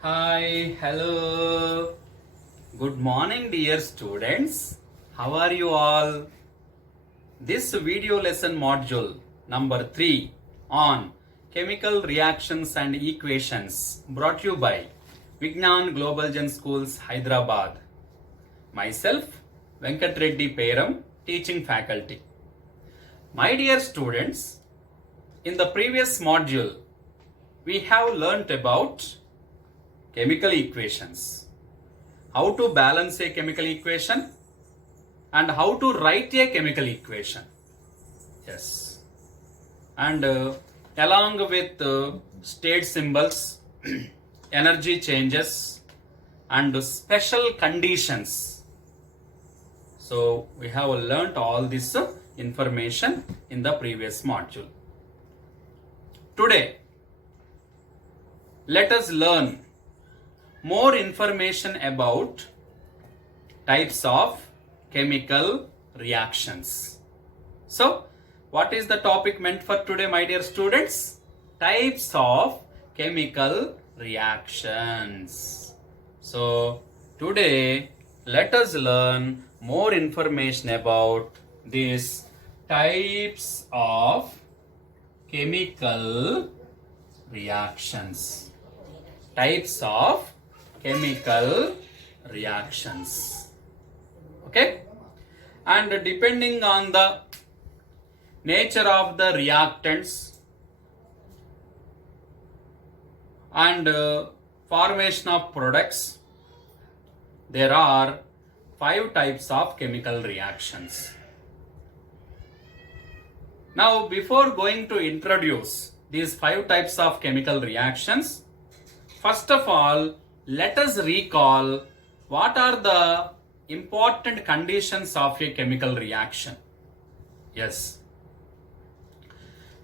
Hi, hello. Good morning, dear students. How are you all? This video lesson module number 3 on chemical reactions and equations brought you by Vignan Global Gen Schools, Hyderabad. Myself, Venkat Reddy Peram, teaching faculty. My dear students, in the previous module, we have learnt about chemical equations. How to balance a chemical equation and how to write a chemical equation. Yes. And along with state symbols, energy changes and special conditions. So we have learnt all this information in the previous module. Today, let us learn more information about types of chemical reactions. So, what is the topic meant for today, my dear students? Types of chemical reactions. So, today let us learn more information about these types of chemical reactions. Types of chemical reactions. Okay? And depending on the nature of the reactants and formation of products, there are 5 types of chemical reactions. Now, before going to introduce these 5 types of chemical reactions, first of all, let us recall what are the important conditions of a chemical reaction. Yes.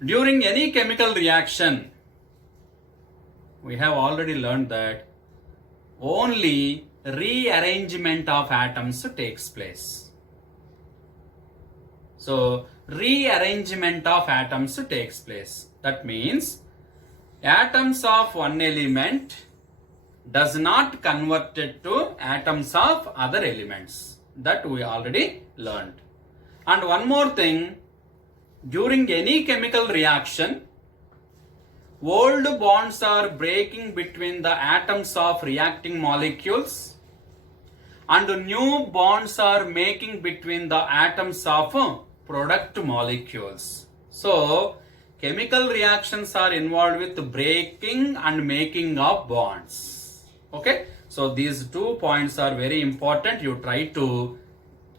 During any chemical reaction, we have already learned that only rearrangement of atoms takes place. So, rearrangement of atoms takes place. That means atoms of one element does not convert it to atoms of other elements. That we already learned. And one more thing, during any chemical reaction, old bonds are breaking between the atoms of reacting molecules and new bonds are making between the atoms of product molecules. So, chemical reactions are involved with breaking and making of bonds. Okay, so these 2 points are very important. You try to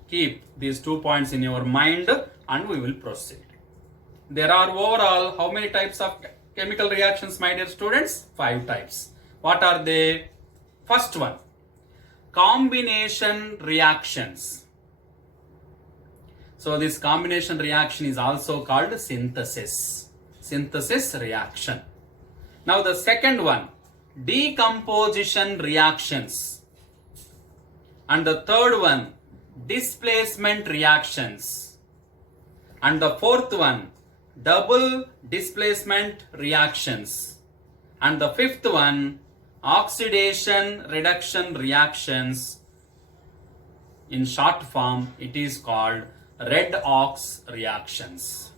keep these 2 points in your mind and we will proceed. There are overall how many types of chemical reactions, my dear students? 5 types. What are they? First one, combination reactions. So this combination reaction is also called synthesis. Synthesis reaction. Now the second one, decomposition reactions. And the third one, displacement reactions. And the fourth one, double displacement reactions. And the fifth one, oxidation reduction reactions. In short form, it is called redox reactions.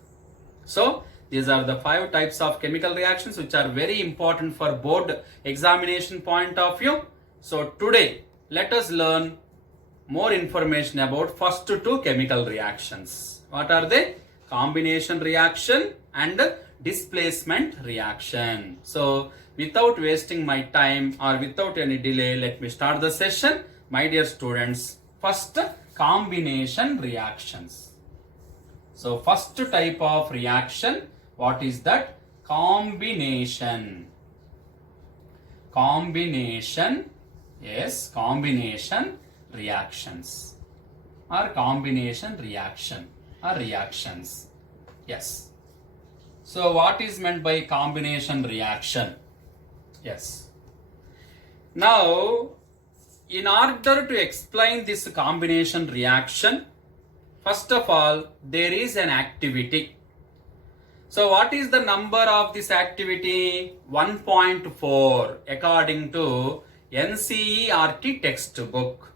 So, these are the 5 types of chemical reactions which are very important for board examination point of view. So today, let us learn more information about first 2 chemical reactions. What are they? Combination reaction and displacement reaction. So without wasting my time or without any delay, let me start the session. My dear students, first combination reactions. So first type of reaction, what is that? Combination. Combination, yes, combination reactions or combination reaction or reactions. Yes. So what is meant by combination reaction? Yes. Now, in order to explain this combination reaction, first of all, there is an activity. So what is the number of this activity? 1.4 according to NCERT textbook.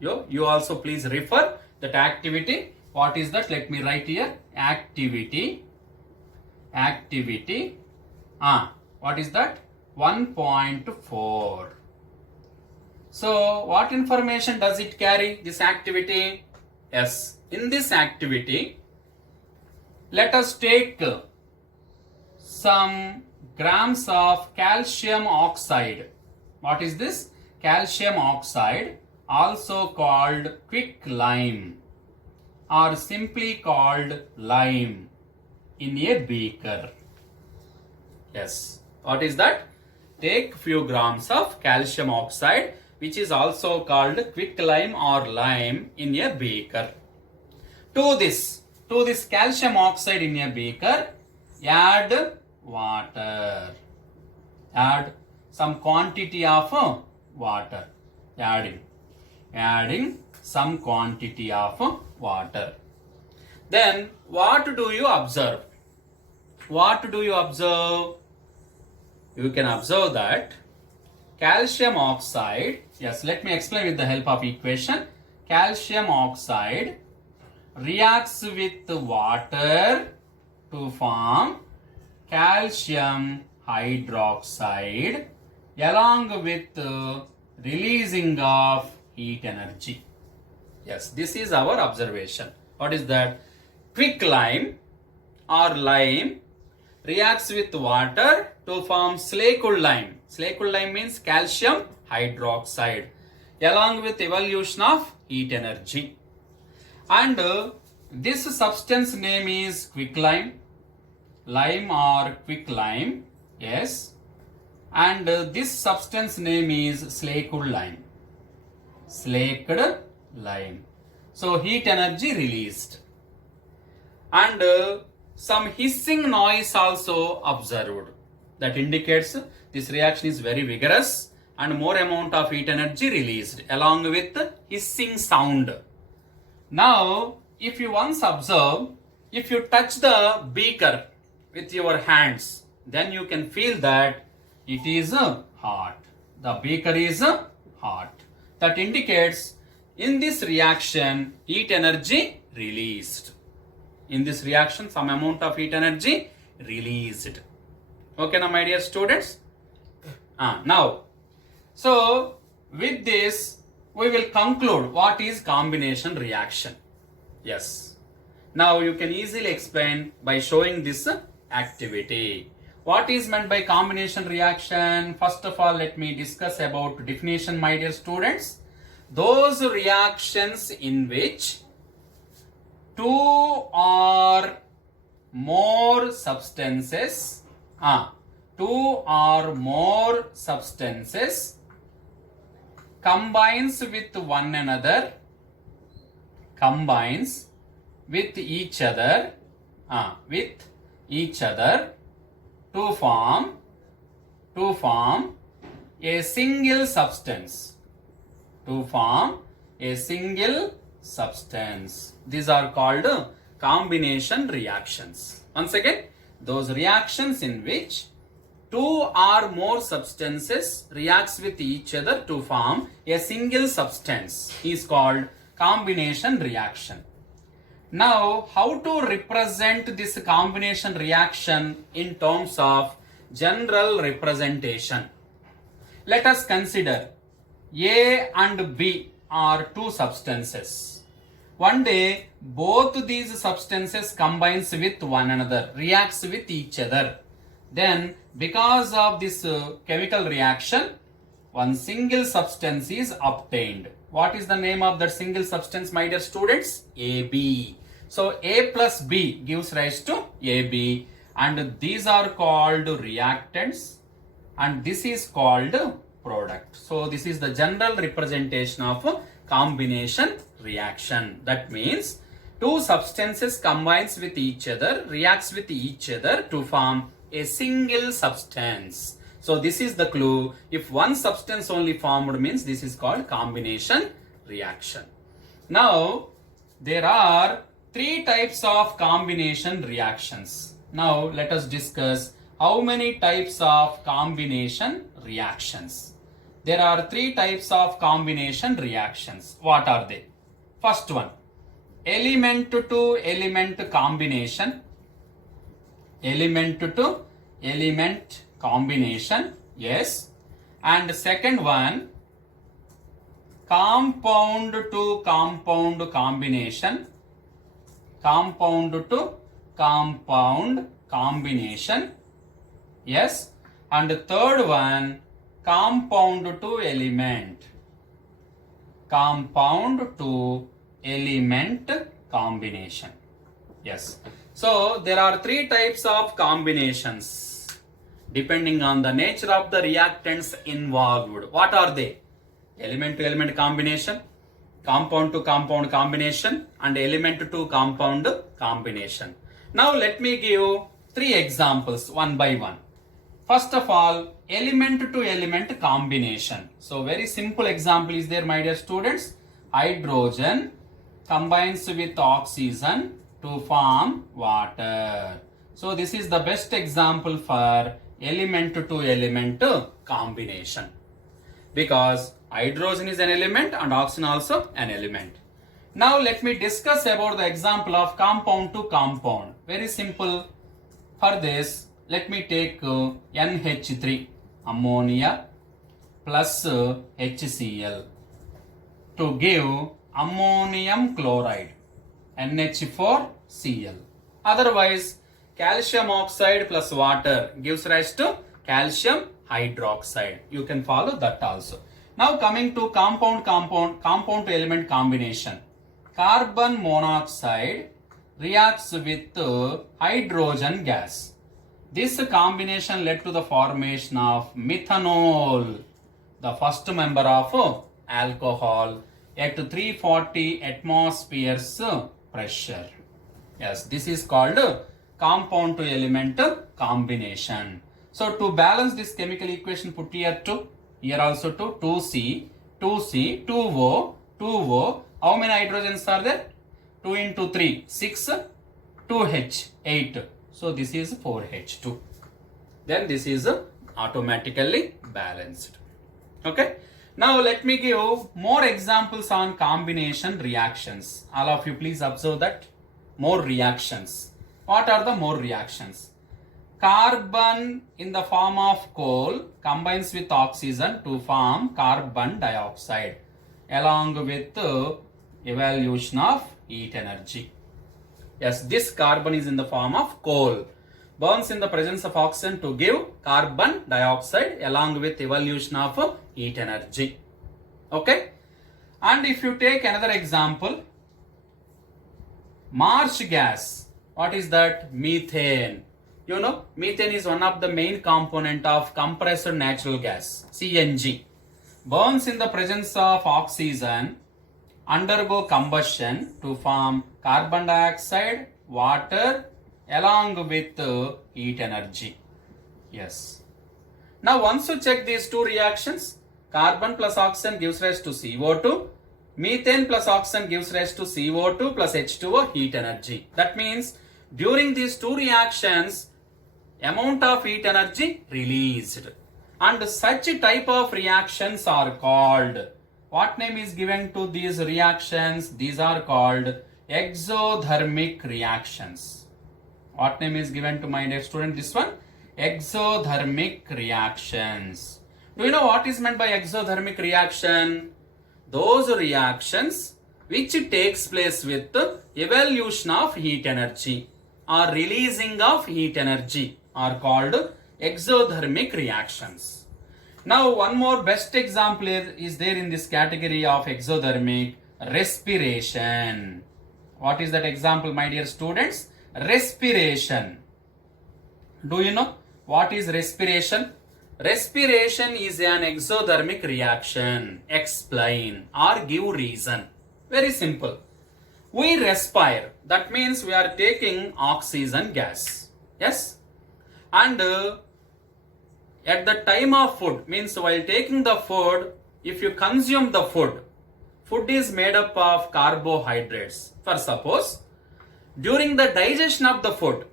You also please refer that activity. What is that? Let me write here. Activity. What is that? 1.4. So what information does it carry, this activity? Yes, in this activity, let us take some grams of calcium oxide. What is this? Calcium oxide, also called quicklime or simply called lime, in a beaker. Yes, what is that? Take few grams of calcium oxide, which is also called quicklime or lime, in a beaker. To this calcium oxide in a beaker, add water. Add some quantity of water. Adding some quantity of water. Then what do you observe? What do you observe? You can observe that calcium oxide, yes, let me explain with the help of equation. Calcium oxide reacts with water to form calcium hydroxide along with releasing of heat energy. Yes, this is our observation. What is that? Quicklime or lime reacts with water to form Slakewood lime. Slakewood lime means calcium hydroxide along with evolution of heat energy. And this substance name is quicklime, lime or quicklime. Yes. And this substance name is Slakewood lime. Slaked lime. So heat energy released. And some hissing noise also observed. That indicates this reaction is very vigorous and more amount of heat energy released along with hissing sound. Now, if you once observe, if you touch the beaker with your hands, then you can feel that it is hot. The beaker is hot. That indicates in this reaction, heat energy released. In this reaction, some amount of heat energy released. Okay, now my dear students. Now, so with this, we will conclude what is combination reaction. Yes. Now you can easily explain by showing this activity. What is meant by combination reaction? First of all, let me discuss about definition, my dear students. Those reactions in which two or more substances combines with one another, with each other to form a single substance. These are called combination reactions. Once again, those reactions in which two or more substances reacts with each other to form a single substance is called combination reaction. Now, how to represent this combination reaction in terms of general representation? Let us consider A and B are two substances. One day, both these substances combines with one another, reacts with each other. Then, because of this chemical reaction, one single substance is obtained. What is the name of that single substance, my dear students? AB. So, A plus B gives rise to AB, and these are called reactants, and this is called product. So, this is the general representation of combination reaction. That means two substances combines with each other, reacts with each other to form a single substance. So this is the clue. If one substance only formed means this is called combination reaction. Now there are three types of combination reactions. Now let us discuss how many types of combination reactions. There are three types of combination reactions. What are they? First one, element to element combination. Element to element combination, yes. And second one, compound to compound combination. Compound to compound combination, yes. And third one, compound to element. Compound to element combination, yes. So there are three types of combinations depending on the nature of the reactants involved. What are they? Element to element combination, compound to compound combination, and element to compound combination. Now let me give three examples one by one. First of all, element to element combination. So very simple example is there, my dear students. Hydrogen combines with oxygen to form water. So this is the best example for element to element combination, because hydrogen is an element and oxygen also an element. Now let me discuss about the example of compound to compound. Very simple. For this, let me take NH3, ammonia plus HCl, to give ammonium chloride, NH4Cl. Otherwise, calcium oxide plus water gives rise to calcium hydroxide. You can follow that also. Now coming to compound to element combination. Carbon monoxide reacts with hydrogen gas. This combination led to the formation of methanol, the first member of alcohol, at 340 atmospheres pressure. Yes, this is called compound to element combination. So to balance this chemical equation, put here 2, here also 2, 2C, 2C, 2O, 2O. How many hydrogens are there? 2 into 3, 6, 2H, 8. So this is 4H2. Then this is automatically balanced. Okay. Now let me give more examples on combination reactions. All of you please observe that. More reactions. What are the more reactions? Carbon in the form of coal combines with oxygen to form carbon dioxide along with evolution of heat energy. Yes, this carbon is in the form of coal, burns in the presence of oxygen to give carbon dioxide along with evolution of heat energy. Okay. And if you take another example, marsh gas. What is that? Methane. You know, methane is one of the main component of compressed natural gas, CNG. Burns in the presence of oxygen, undergo combustion to form carbon dioxide, water, along with heat energy. Yes. Now once you check these two reactions, carbon plus oxygen gives rise to CO2, methane plus oxygen gives rise to CO2 plus H2O, heat energy. That means during these two reactions, amount of heat energy released. And such type of reactions are called, what name is given to these reactions? These are called exothermic reactions. What name is given to my dear student? This one, exothermic reactions. Do you know what is meant by exothermic reaction? Those reactions which takes place with evolution of heat energy or releasing of heat energy are called exothermic reactions. Now one more best example is there in this category of exothermic, respiration. What is that example, my dear students? Respiration. Do you know what is respiration? Respiration is an exothermic reaction. Explain or give reason. Very simple. We respire. That means we are taking oxygen gas. Yes? And at the time of food, means while taking the food, if you consume the food, food is made up of carbohydrates. For suppose, during the digestion of the food,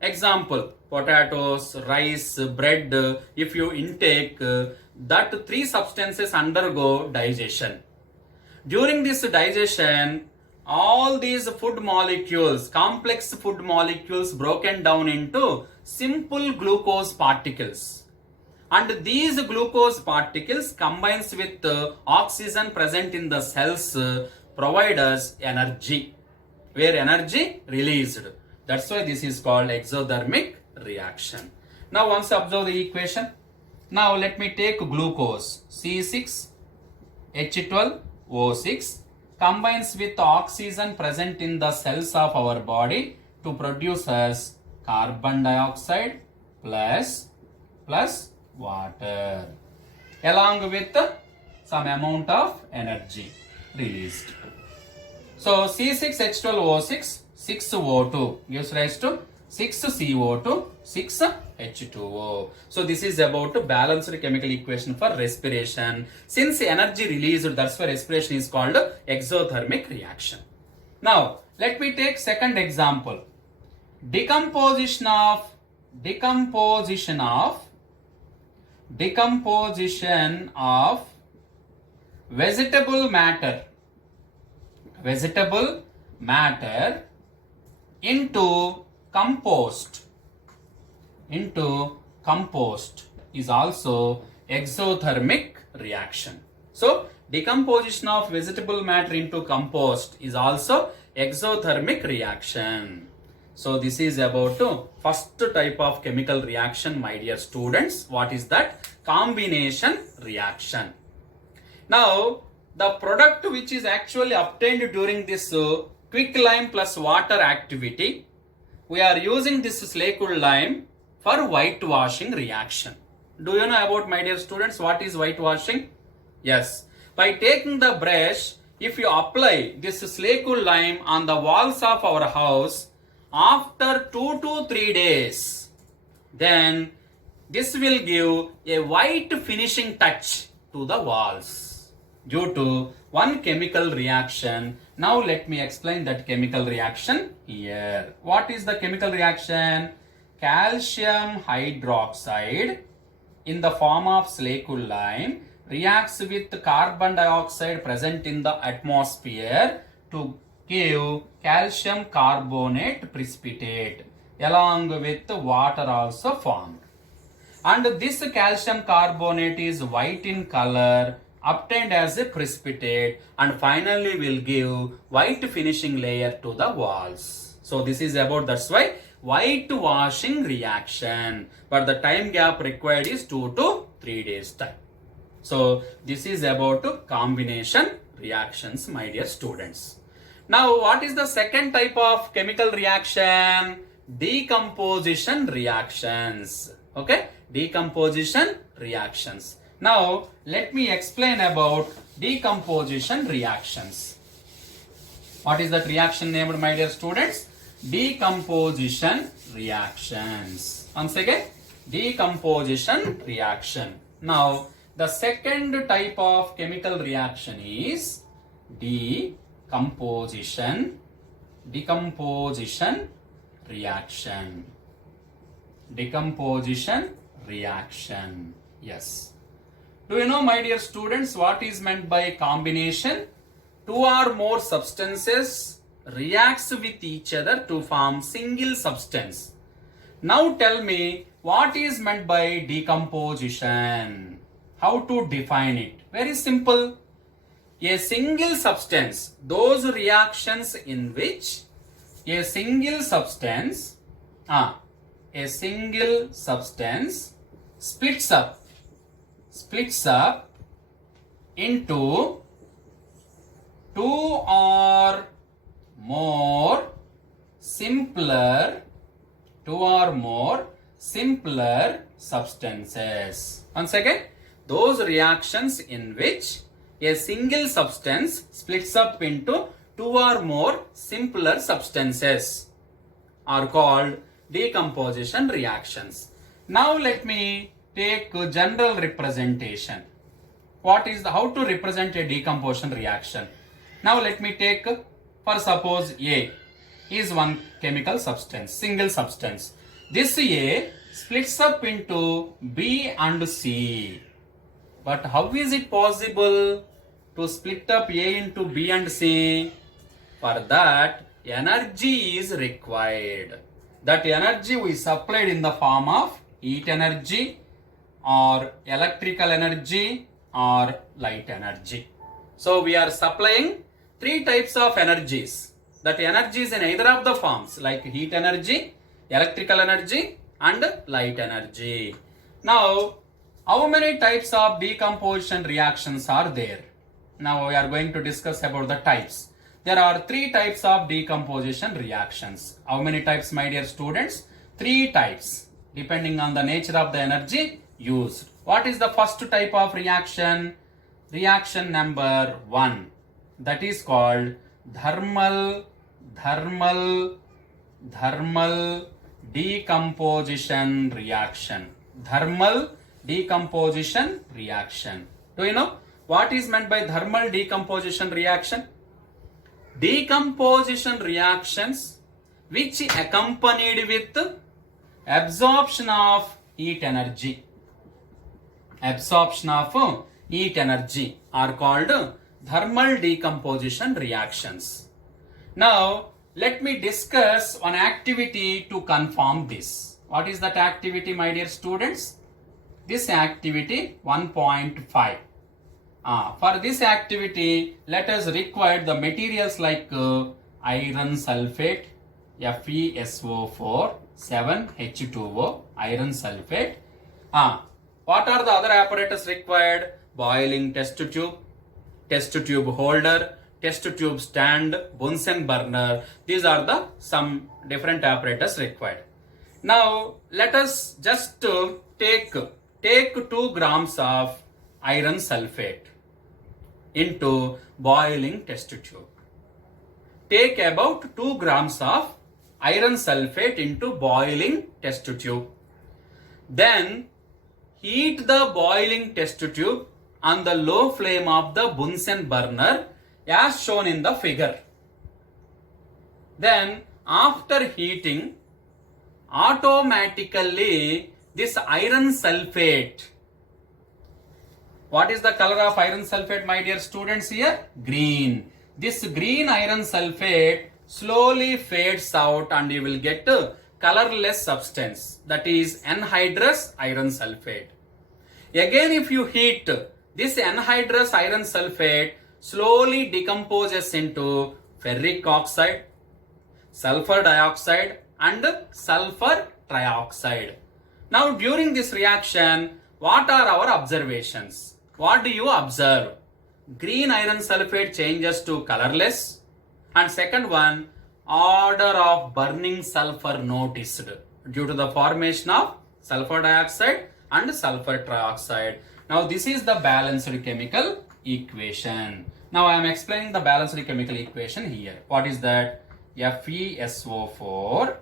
Example, potatoes, rice, bread, if you intake, that three substances undergo digestion. During this digestion, all these food molecules, complex food molecules broken down into simple glucose particles. And these glucose particles combines with oxygen present in the cells provide us energy, where energy released. That's why this is called exothermic reaction. Now once observe the equation. Now let me take glucose C6H12O6 combines with oxygen present in the cells of our body to produce us carbon dioxide plus water along with some amount of energy released. So C6H12O6 6O2 gives rise to 6CO2 6H2O. So this is about balanced chemical equation for respiration. Since energy released, that's why respiration is called exothermic reaction. Now let me take second example. Decomposition of vegetable matter into compost is also exothermic reaction. So decomposition of vegetable matter into compost is also exothermic reaction. So this is about first type of chemical reaction, my dear students. What is that? Combination reaction. Now the product which is actually obtained during this quicklime plus water activity, we are using this Slakewood lime for whitewashing reaction. Do you know about, my dear students, what is whitewashing? Yes, by taking the brush, if you apply this Slakewood lime on the walls of our house, after 2 to 3 days, then this will give a white finishing touch to the walls due to one chemical reaction. Now let me explain that chemical reaction here. What is the chemical reaction? Calcium hydroxide in the form of Slakewood lime reacts with carbon dioxide present in the atmosphere to give calcium carbonate precipitate along with water also formed. And this calcium carbonate is white in color, obtained as a precipitate, and finally will give white finishing layer to the walls. So this is about, that's why whitewashing reaction, but the time gap required is 2 to 3 days time. So this is about combination reactions, my dear students. Now what is the second type of chemical reaction? Decomposition reactions. Okay, decomposition reactions. Now let me explain about decomposition reactions. What is that reaction named, my dear students? Decomposition reactions. Once again, decomposition reaction. Now the second type of chemical reaction is decomposition reaction. Decomposition reaction. Yes. Do you know, my dear students, what is meant by combination? Two or more substances reacts with each other to form single substance. Now tell me, what is meant by decomposition? How to define it? Very simple. A single substance, those reactions in which a single substance splits up into two or more simpler substances. Once again, those reactions in which a single substance splits up into two or more simpler substances are called decomposition reactions. Now let me take general representation. What is how to represent a decomposition reaction? Now let me take, for suppose A is one chemical substance, single substance. This A splits up into B and C. But how is it possible to split up A into B and C? For that, energy is required. That energy we supplied in the form of heat energy or electrical energy or light energy. So we are supplying three types of energies. That energy is in either of the forms like heat energy, electrical energy and light energy. Now, how many types of decomposition reactions are there? Now we are going to discuss about the types. There are three types of decomposition reactions. How many types, my dear students? Three types, depending on the nature of the energy used. What is the first type of reaction? Reaction number 1. That is called thermal decomposition reaction. Thermal decomposition reaction. Do you know what is meant by thermal decomposition reaction? Decomposition reactions which accompanied with absorption of heat energy. Absorption of heat energy are called thermal decomposition reactions. Now, let me discuss one activity to confirm this. What is that activity, my dear students? This activity 1.5. For this activity, let us require the materials like iron sulfate, FeSO4, 7H2O, iron sulfate. What are the other apparatus required? Boiling test tube holder, test tube stand, Bunsen burner. These are the some different apparatus required. Now let us just take 2 grams of iron sulfate into boiling test tube. Take about 2 grams of iron sulfate into boiling test tube. Then heat the boiling test tube on the low flame of the Bunsen burner as shown in the figure. Then after heating, automatically this iron sulfate, what is the color of iron sulfate, my dear students, here? Green. This green iron sulfate slowly fades out and you will get a colorless substance, that is anhydrous iron sulfate. Again, if you heat, this anhydrous iron sulfate slowly decomposes into ferric oxide, sulfur dioxide and sulfur trioxide. Now during this reaction, what are our observations? What do you observe? Green iron sulfate changes to colorless, and second one, order of burning sulfur noticed due to the formation of sulfur dioxide and sulfur trioxide. Now this is the balanced chemical equation. Now I am explaining the balanced chemical equation here. What is that? FeSO4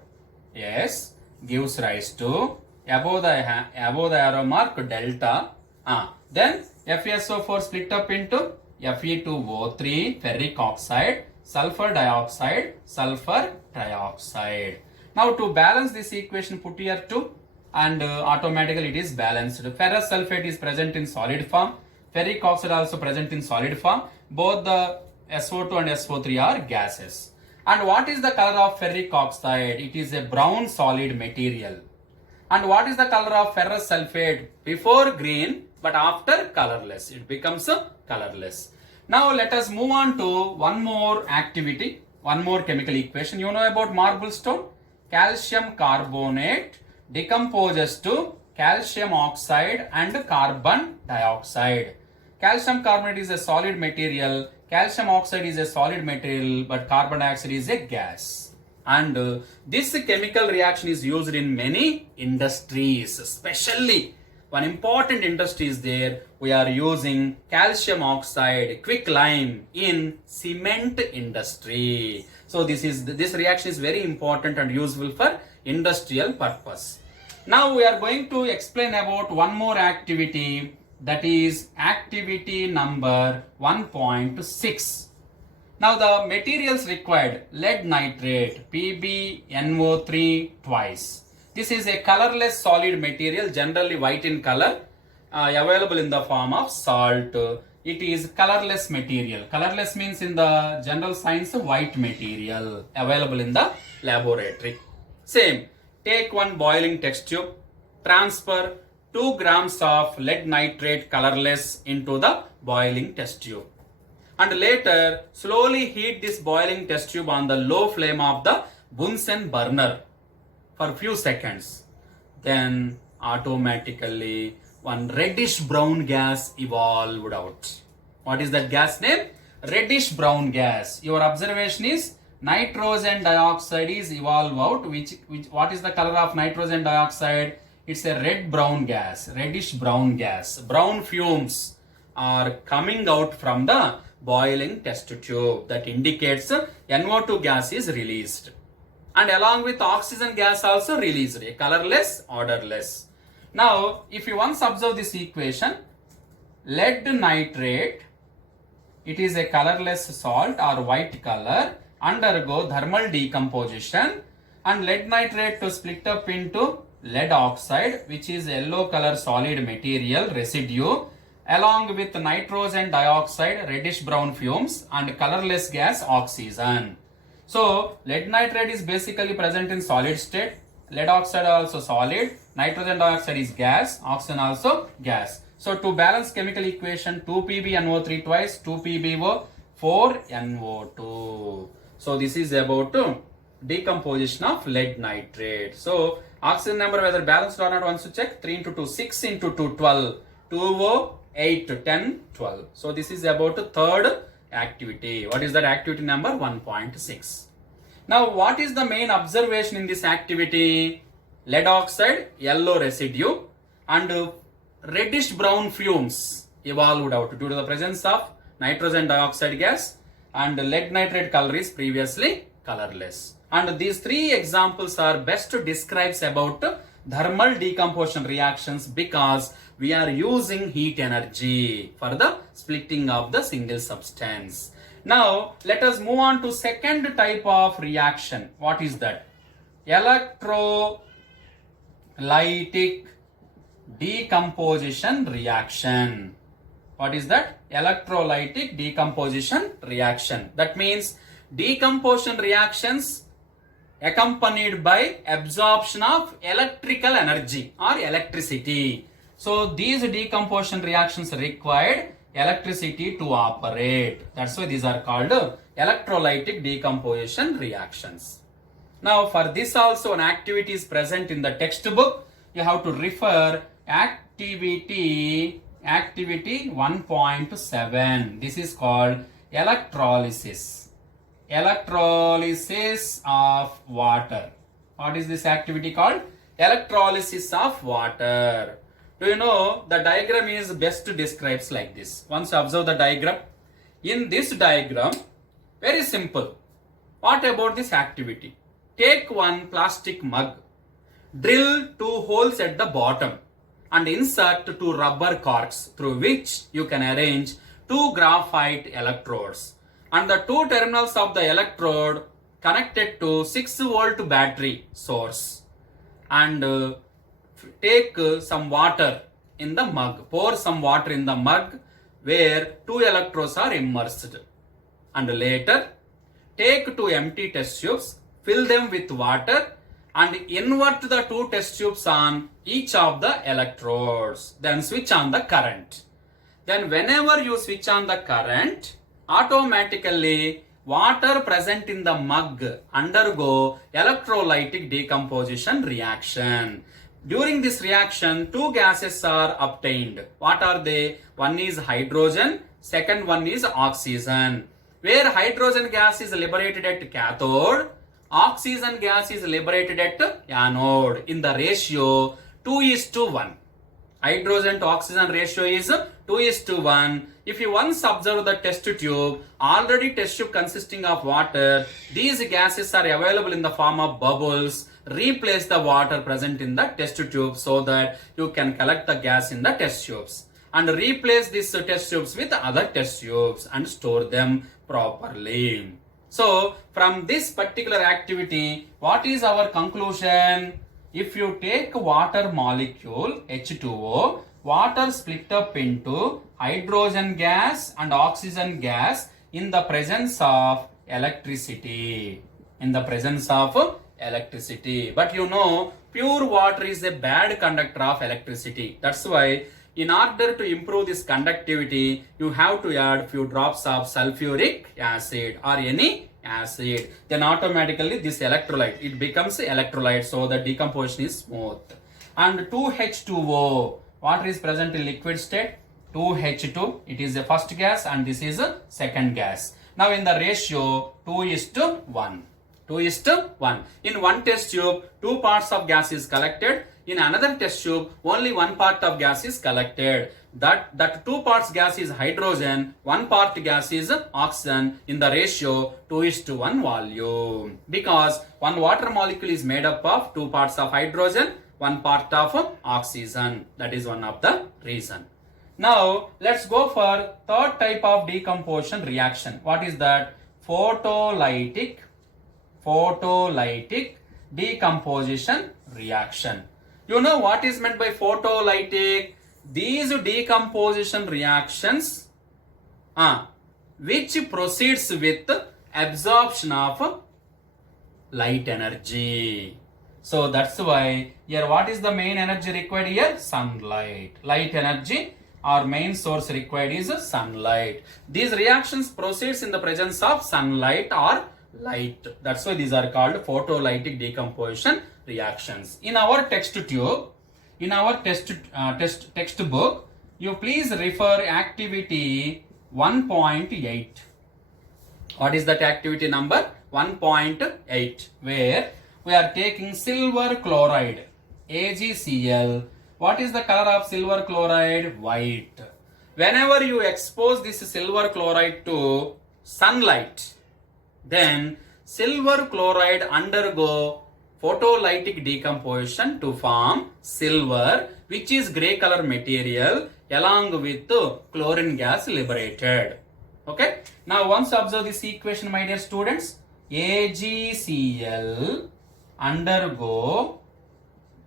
gives rise to above the arrow mark delta. Then FeSO4 split up into Fe2O3 ferric oxide, sulfur dioxide, sulfur trioxide. Now to balance this equation, put here 2 and automatically it is balanced. Ferrous sulfate is present in solid form. Ferric oxide also present in solid form. Both the SO2 and SO3 are gases. And what is the color of ferric oxide? It is a brown solid material. And what is the color of ferrous sulfate? Before green, but after colorless. It becomes colorless. Now let us move on to one more activity, one more chemical equation. You know about marble stone? Calcium carbonate decomposes to calcium oxide and carbon dioxide. Calcium carbonate is a solid material, calcium oxide is a solid material, but carbon dioxide is a gas. And this chemical reaction is used in many industries, especially one important industry is there. We are using calcium oxide, quicklime in cement industry. So this reaction is very important and useful for industrial purpose. Now we are going to explain about one more activity, that is activity number 1.6. Now the materials required, lead nitrate, PbNO3 twice. This is a colorless solid material, generally white in color, available in the form of salt. It is colorless material. Colorless means in the general science white material available in the laboratory. Same. Take one boiling test tube, transfer 2 grams of lead nitrate colorless into the boiling test tube. And later slowly heat this boiling test tube on the low flame of the Bunsen burner for few seconds. Then automatically one reddish brown gas evolved out. What is that gas name? Reddish brown gas. Your observation is nitrogen dioxide is evolved out. What is the color of nitrogen dioxide? It's a red brown gas, reddish brown gas. Brown fumes are coming out from the boiling test tube. That indicates NO2 gas is released. And along with oxygen gas also released, a colorless, odorless. Now, if you once observe this equation, lead nitrate, it is a colorless salt or white color, undergo thermal decomposition, and lead nitrate to split up into lead oxide, which is yellow color solid material residue, along with nitrogen dioxide, reddish brown fumes, and colorless gas oxygen. So, lead nitrate is basically present in solid state, lead oxide also solid, nitrogen dioxide is gas, oxygen also gas. So, to balance chemical equation, 2PbNO3 twice, 2PbO, 4NO2. So, this is about decomposition of lead nitrate. So, oxygen number whether balanced or not, once you check, 3 into 2, 6 into 2, 12, 2O, 8, 10, 12. So, this is about third activity. What is that activity number? 1.6. Now, what is the main observation in this activity? Lead oxide, yellow residue, and reddish brown fumes evolved out due to the presence of nitrogen dioxide gas, and lead nitrate color is previously colorless. And these three examples are best describes about thermal decomposition reactions because we are using heat energy for the splitting of the single substance. Now, let us move on to second type of reaction. What is that? Electrolytic decomposition reaction. What is that? Electrolytic decomposition reaction. That means decomposition reactions accompanied by absorption of electrical energy or electricity. So these decomposition reactions required electricity to operate. That's why these are called electrolytic decomposition reactions. Now for this also an activity is present in the textbook. You have to refer activity 1.7. This is called electrolysis. Electrolysis of water. What is this activity called? Electrolysis of water. Do you know the diagram is best describes like this? Once you observe the diagram. In this diagram, very simple. What about this activity? Take one plastic mug, drill 2 holes at the bottom and insert 2 rubber corks through which you can arrange 2 graphite electrodes. And the 2 terminals of the electrode connected to 6 volt battery source. And take some water in the mug. Pour some water in the mug where 2 electrodes are immersed. And later, take 2 empty test tubes, fill them with water and invert the 2 test tubes on each of the electrodes. Then switch on the current. Then whenever you switch on the current, automatically water present in the mug undergo electrolytic decomposition reaction. During this reaction, 2 gases are obtained. What are they? One is hydrogen, second one is oxygen. Where hydrogen gas is liberated at cathode, oxygen gas is liberated at anode in the ratio 2:1. Hydrogen to oxygen ratio is 2:1. If you once observe the test tube, already test tube consisting of water, these gases are available in the form of bubbles. Replace the water present in the test tube so that you can collect the gas in the test tubes. And replace these test tubes with other test tubes and store them properly. So, from this particular activity, what is our conclusion? if you take water molecule H2O, water split up into hydrogen gas and oxygen gas in the presence of electricity. In the presence of electricity. But you know, pure water is a bad conductor of electricity. That's why in order to improve this conductivity, you have to add few drops of sulfuric acid or any acid. Then automatically this electrolyte, it becomes electrolyte, so the decomposition is smooth. And 2H2O, water is present in liquid state. 2H2, it is the first gas and this is a second gas. Now in the ratio 2:1. 2:1. In one test tube, 2 parts of gas is collected. In another test tube, only 1 part of gas is collected. That 2 parts gas is hydrogen, 1 part gas is oxygen in the ratio 2:1 volume. Because one water molecule is made up of 2 parts of hydrogen, 1 part of oxygen. That is one of the reason. Now let's go for third type of decomposition reaction. What is that? Photolytic decomposition reaction. You know what is meant by photolytic? These decomposition reactions which proceeds with absorption of light energy. So that's why here what is the main energy required here? Sunlight. Light energy or main source required is sunlight. These reactions proceeds in the presence of sunlight or light. That's why these are called photolytic decomposition reactions. In our text tube, in our textbook, you please refer activity 1.8. What is that activity number? 1.8, where we are taking silver chloride, AgCl. What is the color of silver chloride? White. Whenever you expose this silver chloride to sunlight, then silver chloride undergo photolytic decomposition to form silver, which is grey color material, along with chlorine gas liberated. Okay. Now once observe this equation, my dear students. AgCl undergo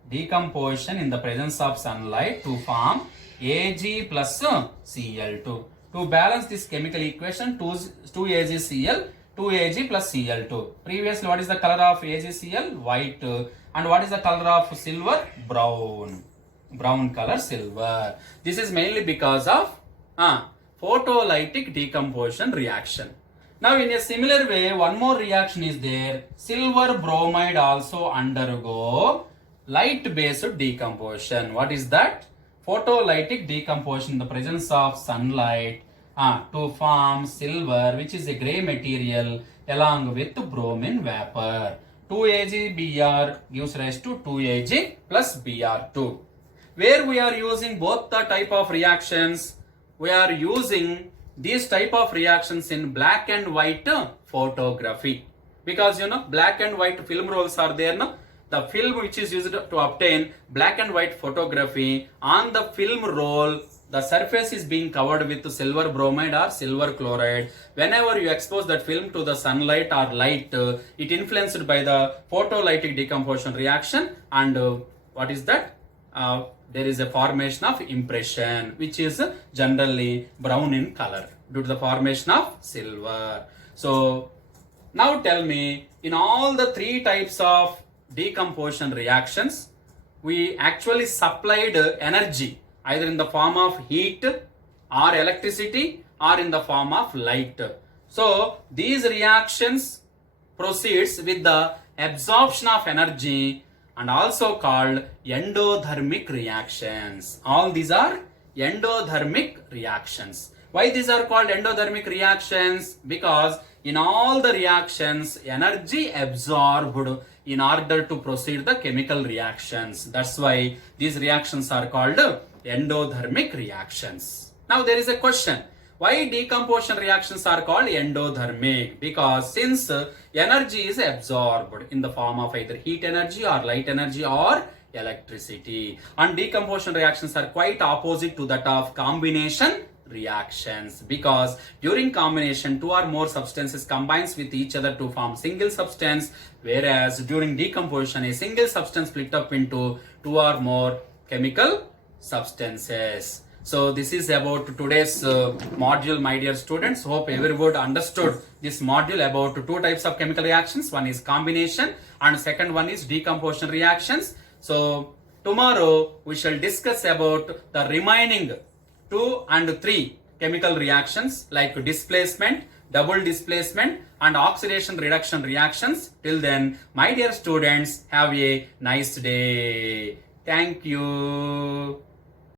decomposition in the presence of sunlight to form Ag plus Cl2. To balance this chemical equation, 2AgCl, 2Ag plus Cl2. Previously, what is the color of AgCl? White. And what is the color of silver? Brown. Brown color silver. This is mainly because of photolytic decomposition reaction. Now in a similar way, one more reaction is there. Silver bromide also undergo light based decomposition. What is that? Photolytic decomposition in the presence of sunlight to form silver, which is a grey material, along with bromine vapor. 2AgBr gives rise to 2Ag plus Br2. Where we are using both the type of reactions, we are using these type of reactions in black and white photography. Because you know, black and white film rolls are there, no? The film which is used to obtain black and white photography, on the film roll, the surface is being covered with silver bromide or silver chloride. Whenever you expose that film to the sunlight or light, it influenced by the photolytic decomposition reaction, and what is that? There is a formation of impression, which is generally brown in color due to the formation of silver. So now tell me, in all the 3 types of decomposition reactions, we actually supplied energy either in the form of heat or electricity or in the form of light. So these reactions proceeds with the absorption of energy and also called endothermic reactions. All these are endothermic reactions. Why these are called endothermic reactions? Because in all the reactions, energy absorbed in order to proceed the chemical reactions. That's why these reactions are called endothermic reactions. Now there is a question. Why decomposition reactions are called endothermic? Because since energy is absorbed in the form of either heat energy or light energy or electricity, and decomposition reactions are quite opposite to that of combination reactions, because during combination two or more substances combines with each other to form single substance, whereas during decomposition a single substance split up into two or more chemical substances. So this is about today's module, my dear students. Hope everyone understood this module about two types of chemical reactions. One is combination and second one is decomposition reactions. So tomorrow we shall discuss about the remaining 2 and 3 chemical reactions like displacement, double displacement and oxidation reduction reactions. Till then, my dear students, have a nice day. Thank you.